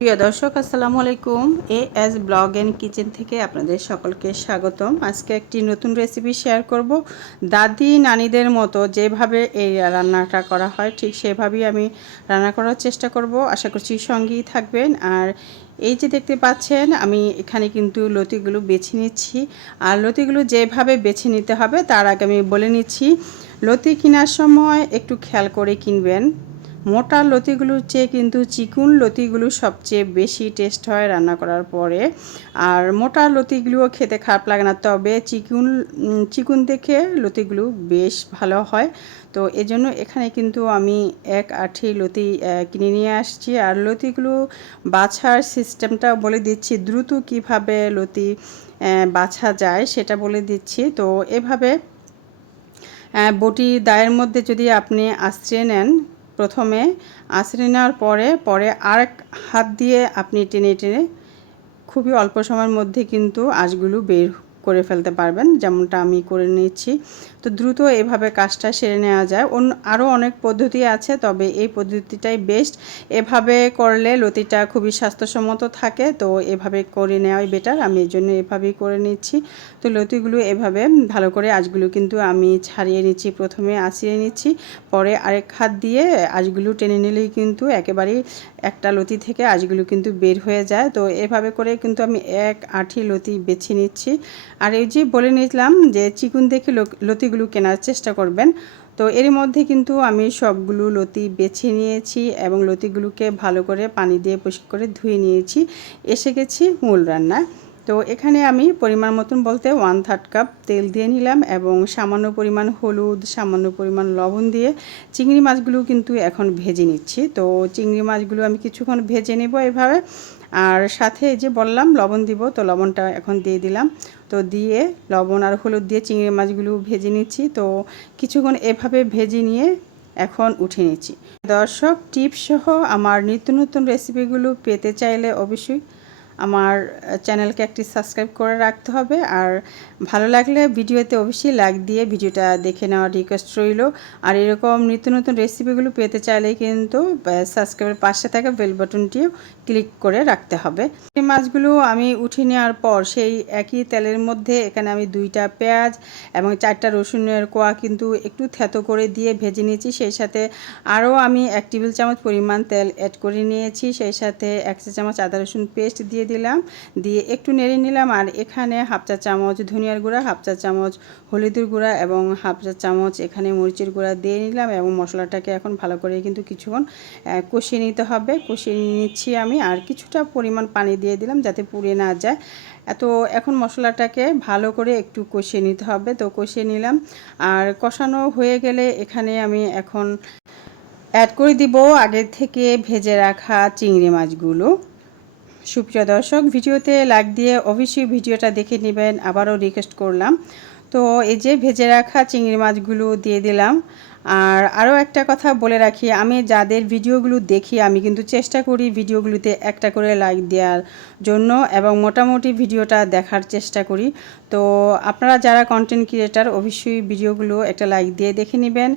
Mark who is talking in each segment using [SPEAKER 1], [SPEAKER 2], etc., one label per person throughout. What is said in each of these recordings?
[SPEAKER 1] প্রিয় দর্শক, আসসালামু আলাইকুম। A S blog and kitchen থেকে আপনাদের সকলকে স্বাগতম। আজকে একটি নতুন রেসিপি শেয়ার করব। দাদি নানিদের মতো যেভাবে এই রান্নাটা করা হয়, ঠিক সেভাবেই আমি রান্না করার চেষ্টা করব। আশা করছি সঙ্গেই থাকবেন। আর এই যে দেখতে পাচ্ছেন, আমি এখানে কিন্তু লতিগুলো বেছে নিচ্ছি। আর লতিগুলো যেভাবে বেছে নিতে হবে, তার আগে আমি বলে নিচ্ছি, লতি কেনার সময় একটু খেয়াল করে কিনবেন। মোটা লতিগুলোর চেয়ে কিন্তু চিকুন লতিগুলো সবচেয়ে বেশি টেস্ট হয় রান্না করার পরে। আর মোটা লতিগুলোও খেতে খারাপ লাগে না, তবে চিকুন চিকুন দেখে লতিগুলো বেশ ভালো হয়। তো এজন্য এখানে কিন্তু আমি এক আঠি লতি কিনে নিয়ে আসছি। আর লতিগুলো বাছার সিস্টেমটা বলে দিচ্ছি, দ্রুত কীভাবে লতি বাছা যায় সেটা বলে দিচ্ছি। তো এভাবে বটি দায়ের মধ্যে যদি আপনি আশ্রয় নেন প্রথমে আঁচড়ে নেওয়ার পরে পরে আরেক হাত দিয়ে আপনি টেনে টেনে খুবই অল্প সময়ের মধ্যে কিন্তু আঁশগুলো বের করে ফেলতে পারবেন, যেমনটা আমি করে নিচ্ছি। তো দ্রুত এভাবে কাজটা সেরে নেওয়া যায়। অন্য আরও অনেক পদ্ধতি আছে, তবে এই পদ্ধতিটাই বেস্ট। এভাবে করলে লতিটা খুবই স্বাস্থ্যসম্মত থাকে, তো এভাবে করে নেওয়াই বেটার। আমি এই জন্য এভাবেই করে নিচ্ছি। তো লতিগুলো এভাবে ভালো করে আঁশগুলো কিন্তু আমি ছাড়িয়ে নিচ্ছি, প্রথমে আসিয়ে নিচ্ছি, পরে আরেক হাত দিয়ে আঁশগুলো টেনে নিলেই কিন্তু একেবারেই একটা লতি থেকে আঁশগুলো কিন্তু বের হয়ে যায়। তো এভাবে করে কিন্তু আমি এক আঠি লতি বেছে নিচ্ছি। আর এই যে বলে নিয়েছিলাম যে চিকুন দেখে লতিগুলো কেনার চেষ্টা করবেন, তো এর মধ্যে কিন্তু আমি সবগুলো লতি বেছে নিয়েছি এবং লতিগুলোকে ভালো করে পানি দিয়ে পরিষ্কার করে ধুয়ে নিয়েছি। এসে গেছি মূল রান্না তো এখানে আমি পরিমাণ মতন বলতে ওয়ান থার্ড কাপ তেল দিয়ে নিলাম এবং সামান্য পরিমাণ হলুদ, সামান্য পরিমাণ লবণ দিয়ে চিংড়ি মাছগুলো কিন্তু এখন ভেজে নিচ্ছি। তো চিংড়ি মাছগুলো আমি কিছুক্ষণ ভেজে নেব এভাবে। আর সাথে যে বললাম, লবণ দিব, তো লবণটা এখন দিয়ে দিলাম। তো দিয়ে লবণ আর হলুদ দিয়ে চিংড়ি মাছগুলো ভেজে নিচ্ছি। তো কিছুক্ষণ এভাবে ভেজে নিয়ে এখন উঠে নিচ্ছি। দর্শক টিপস সহ আমার নিত্য নতুন রেসিপিগুলো পেতে চাইলে অবশ্যই আমার চ্যানেলকে একটি সাবস্ক্রাইব করে রাখতে হবে। আর ভালো লাগলে ভিডিওতে অবশ্যই লাইক দিয়ে ভিডিওটা দেখে নেওয়ার রিকোয়েস্ট রইল। আর এরকম নিত্য নতুন রেসিপিগুলো পেতে চাইলে কিন্তু সাবস্ক্রাইবের পাশে থাকা বেল বাটনটিও ক্লিক করে রাখতে হবে। এই মাছগুলো আমি উঠে নেওয়ার পর সেই একই তেলের মধ্যে এখানে আমি দুইটা পেঁয়াজ এবং চারটা রসুনের কোয়া কিন্তু একটু থেতো করে দিয়ে ভেজে নিয়েছি। সেই সাথে আরও আমি এক টেবিল চামচ পরিমাণ তেল অ্যাড করে নিয়েছি। সেই সাথে এক চা চামচ আদা রসুন পেস্ট দিয়ে দিলাম, দিয়ে একটু নেড়ে নিলাম আর এখানে হাফ চা চামচ ধনিয়ার গুঁড়া, হাফ চা চামচ হলুদের গুঁড়া এবং হাফ চা চামচ এখানে মরিচের গুঁড়া দিয়ে নিলাম এবং মশলাটাকে এখন ভালো করে কিন্তু কিছুক্ষণ কষিয়ে নিতে হবে। কষিয়ে নিচ্ছি আমি আর কিছুটা পরিমাণ পানি দিয়ে দিলাম যাতে পুড়ে না যায়। এত এখন মশলাটাকে ভালো করে একটু কষিয়ে নিতে হবে। তো কষিয়ে নিলাম। আর কষানো হয়ে গেলে এখানে আমি এখন অ্যাড করে দিব আগে থেকে ভেজে রাখা চিংড়ি মাছগুলো। সুপ্রিয় দর্শক, ভিডিওতে লাইক দিয়ে অবশ্যই ভিডিওটা দেখে নেবেন। আবারও রিকোয়েস্ট করলাম। তো এই যে ভেজে রাখা চিংড়ি মাছগুলো দিয়ে দিলাম। আর আরও একটা কথা বলে রাখি, আমি যাদের ভিডিওগুলো দেখি, আমি কিন্তু চেষ্টা করি ভিডিওগুলোতে একটা করে লাইক দেওয়ার জন্য এবং মোটামুটি ভিডিওটা দেখার চেষ্টা করি। তো আপনারা যারা কন্টেন্ট ক্রিয়েটার অবশ্যই ভিডিওগুলো একটা লাইক দিয়ে দেখে নেবেন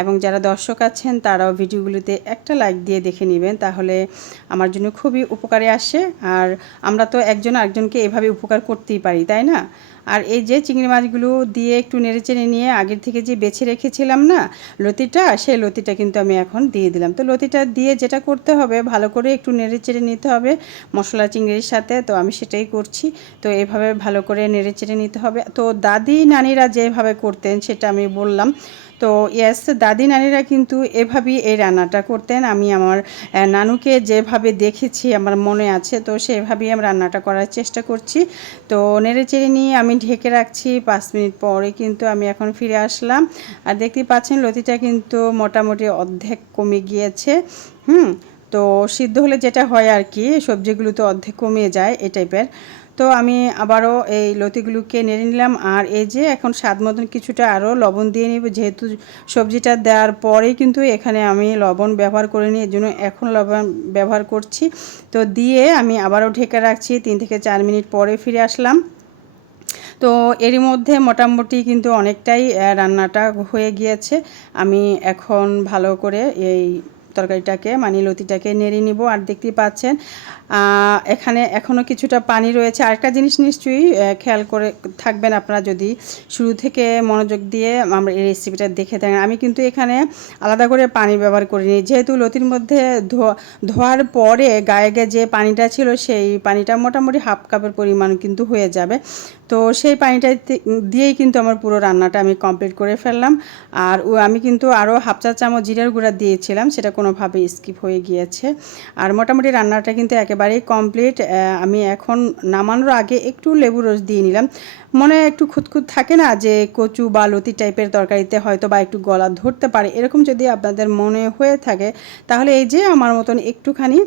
[SPEAKER 1] এবং যারা দর্শক আছেন, তারাও ভিডিওগুলোতে একটা লাইক দিয়ে দেখে নেবেন। তাহলে আমার জন্য খুবই উপকারে আসে। আর আমরা তো একজন আরেকজনকে এভাবে উপকার করতেই পারি, তাই না? আর এই যে চিংড়ি মাছগুলো দিয়ে একটু নেড়ে চেড়ে নিয়ে আগের থেকে যে বেছে রেখেছিলাম না লতিটা, সেই লতিটা কিন্তু আমি এখন দিয়ে দিলাম। তো লতিটা দিয়ে যেটা করতে হবে, ভালো করে একটু নেড়ে চেড়ে নিতে হবে মশলা চিংড়ির সাথে। তো আমি সেটাই করছি। তো এভাবে ভালো করে নেড়ে চেড়ে নিতে হবে। তো দাদি, নানিরা যেভাবে করতেন সেটা আমি বললাম। তো ইয়াস দাদি নানিরা কিন্তু এভাবেই এই রান্নাটা করতেন। আমি আমার নানুকে যেভাবে দেখেছি, আমার মনে আছে, তো সেভাবেই আমি রান্নাটা করার চেষ্টা করছি। তো নেড়ে চেড়ে নিয়ে আমি ঢেকে রাখছি, পাঁচ মিনিট পরে কিন্তু আমি এখন ফিরে আসলাম। আর দেখতে পাচ্ছেন লতিটা কিন্তু মোটামুটি অর্ধেক কমে গিয়েছে। হুম তো সিদ্ধ হলে যেটা হয় আর কি, সবজিগুলো তো অর্ধেক কমে যায় এই টাইপের। তো আমি আবারও এই লতিগুলোকে নেড়ে নিলাম আর এই যে এখন স্বাদ মতন কিছুটা আরও লবণ দিয়ে নিব, যেহেতু সবজিটা দেওয়ার পরেই কিন্তু এখানে আমি লবণ ব্যবহার করে নিই জন্য এখন লবণ ব্যবহার করছি। তো দিয়ে আমি আবারও ঢেকে রাখছি, তিন থেকে চার মিনিট পরে ফিরে আসলাম। তো এরই মধ্যে মোটামুটি কিন্তু অনেকটাই রান্নাটা হয়ে গিয়েছে। আমি এখন ভালো করে এই তরকারিটাকে মানে লতিটাকে নেড়ে নিব। আর দেখতেই পাচ্ছেন এখানে এখনও কিছুটা পানি রয়েছে। আরেকটা জিনিস নিশ্চয়ই খেয়াল করে থাকবেন আপনারা যদি শুরু থেকে মনোযোগ দিয়ে আমরা এই রেসিপিটা দেখে থাকেন। আমি কিন্তু এখানে আলাদা করে পানি ব্যবহার করিনি। যেহেতু লতির মধ্যে ধোয়া, ধোয়ার পরে গায়ে গায়ে যে পানিটা ছিল, সেই পানিটা মোটামুটি হাফ কাপের পরিমাণ কিন্তু হয়ে যাবে। তো সেই পানিটা দিয়েই কিন্তু আমার পুরো রান্নাটা আমি কমপ্লিট করে ফেললাম। আর আমি কিন্তু আরও হাফ চা চামচ জিরার গুঁড়া দিয়েছিলাম, সেটা কোনোভাবে স্কিপ হয়ে গিয়েছে। আর মোটামুটি রান্নাটা কিন্তু একেবারেই কমপ্লিট আমি এখন নামানোর আগে একটু লেবু রস দিয়ে নিলাম। মনে একটু খুঁতখুত থাকে না যে কচু বা লতি টাইপের তরকারিতে হয়তো বা একটু গলা ধরতে পারে, এরকম যদি আপনাদের মনে হয়ে থাকে, তাহলে এই যে আমার মতন একটুখানি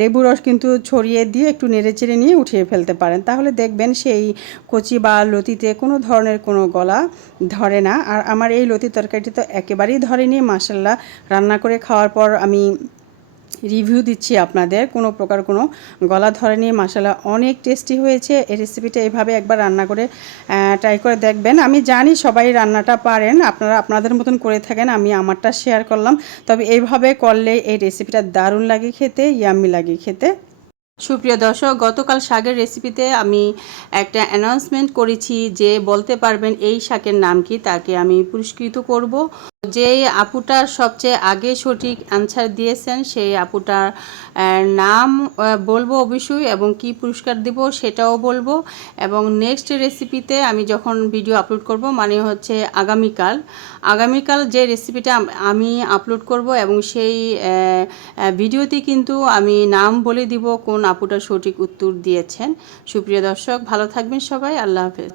[SPEAKER 1] লেবু রস কিন্তু ছড়িয়ে দিয়ে একটু নেড়ে চেড়ে নিয়ে উঠিয়ে ফেলতে পারেন। তাহলে দেখবেন সেই কচি বা লতিতে কোনো ধরনের কোনো গলা ধরে না। আর আমার এই লতি তরকারিটি তো একেবারেই ধরেনি মাসাল্লাহ রান্না করে খাওয়ার পর আমি রিভিউ দিচ্ছি আপনাদের। কোনো প্রকার কোনো গলা ধরেনি মশলা অনেক টেস্টি হয়েছে। এই রেসিপিটা এইভাবে একবার রান্না করে ট্রাই করে দেখবেন। আমি জানি সবাই রান্নাটা পারেন, আপনারা আপনাদের মতন করে থাকেন, আমি আমারটা শেয়ার করলাম। তবে এইভাবে করলে এই রেসিপিটা দারুণ লাগে খেতে ইয়াম্মি লাগে খেতে। সুপ্রিয় দর্শক, গতকাল শাকের রেসিপিতে আমি একটা অ্যানাউন্সমেন্ট করেছি যে বলতে পারবেন এই শাকের নাম কি, তাকে আমি পুরস্কৃত করব। যে আপুটার সবচেয়ে আগে সঠিক অ্যান্সার দিয়েছেন, সেই আপুটার নাম বলব অবশ্যই এবং কি পুরস্কার দিব সেটাও বলব। এবং নেক্সট রেসিপিতে আমি যখন ভিডিও আপলোড করব মানে হচ্ছে আগামীকাল আগামীকাল যে রেসিপিটা আমি আপলোড করব এবং সেই ভিডিওতে কিন্তু আমি নাম বলে দিব কোন আপুটা সঠিক উত্তর দিয়েছেন। সুপ্রিয় দর্শক, ভালো থাকবেন সবাই, আল্লাহ হাফেজ।